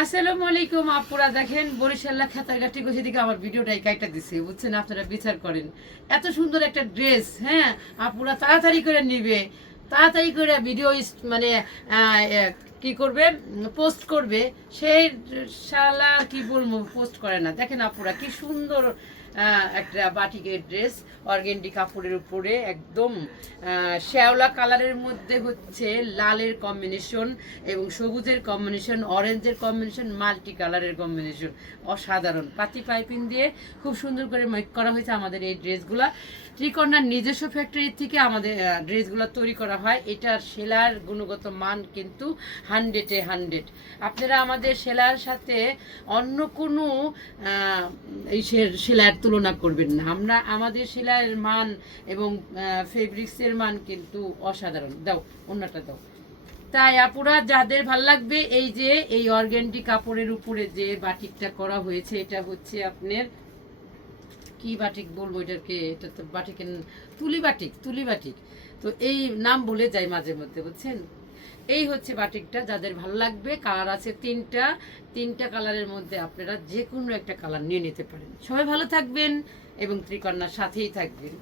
আসসালামু আলাইকুম আপুরা, দেখেন বরিশাল্লা খেতারগাটি গোছি দিকে আমার ভিডিওটাই কাইটা দিছে, বুঝছেন? আপনারা বিচার করেন। এত সুন্দর একটা ড্রেস, হ্যাঁ আপুরা তাড়াতাড়ি করে নিবে, তাড়াতাড়ি করে ভিডিও মানে কি করবে, পোস্ট করবে। সেই শালা কি বলবো, পোস্ট করে না। দেখেন আপুরা কি সুন্দর একটা বাটিকের ড্রেস, অর্গেন্ডি কাপড়ের উপরে একদম শ্যাওলা কালারের মধ্যে হচ্ছে লালের কম্বিনেশন এবং সবুজের কম্বিনেশন, অরেঞ্জের কম্বিনেশন, মাল্টি কালারের কম্বিনেশন, অসাধারণ। পাতি পাইপিং দিয়ে খুব সুন্দর করে মেক করা হয়েছে আমাদের এই ড্রেসগুলা। ত্রিকন্যার নিজস্ব ফ্যাক্টরি থেকে আমাদের ড্রেসগুলো তৈরি করা হয়। এটার সেলার গুণগত মান কিন্তু 100-এ 100। আপনারা আমাদের সেলার সাথে অন্য কোনো এই সেলাইয়ের তুলনা করবেন না। আমরা আমাদের সেলাইয়ের মান এবং ফেব্রিক্সের মান কিন্তু অসাধারণ। দাও অন্যটা দাও। তাই আপুরা যাদের ভাল লাগবে, এই যে এই অর্গ্যান্ডি কাপড়ের উপরে যে বাটিকটা করা হয়েছে, এটা হচ্ছে আপনার কি বাটিক বলবো এটাকে, এটা তো বাটিকের তুলি বাটিক, তুলি বাটিক। তো এই নাম বলে যাই মাঝে মধ্যে, বুঝছেন? এই হচ্ছে বাটিকটা। যাদের ভালো লাগবে, কালার আছে তিনটা কালারের মধ্যে আপনারা যে কোনো একটা কালার নিয়ে নিতে পারেন। সবাই ভালো থাকবেন এবং ত্রিকন্যার সাথেই থাকবেন।